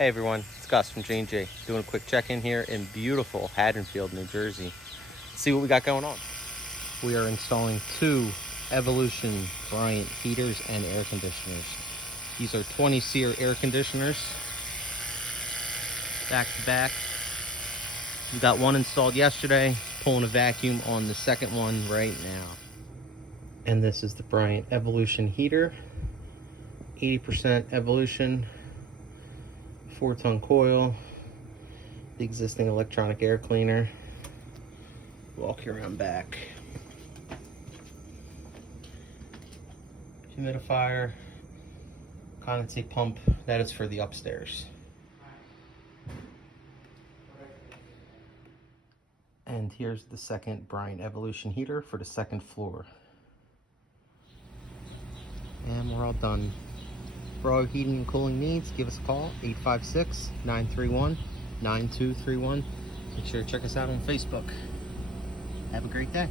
Hey everyone, it's Gus from J&J doing a quick check-in here in beautiful Haddonfield, New Jersey. Let's see what we got going on. We are installing two Evolution Bryant heaters and air conditioners. These are 20 SEER air conditioners, back to back. We got one installed yesterday, pulling a vacuum on the second one right now. And this is the Bryant Evolution heater, 80% Evolution, 4-ton coil, the existing electronic air cleaner. Walk you around back. Humidifier, condensate pump, that is for the upstairs. And here's the second Bryant Evolution heater for the second floor. And we're all done. For all your heating and cooling needs, give us a call, 856-931-9231. Make sure to check us out on Facebook. Have a great day.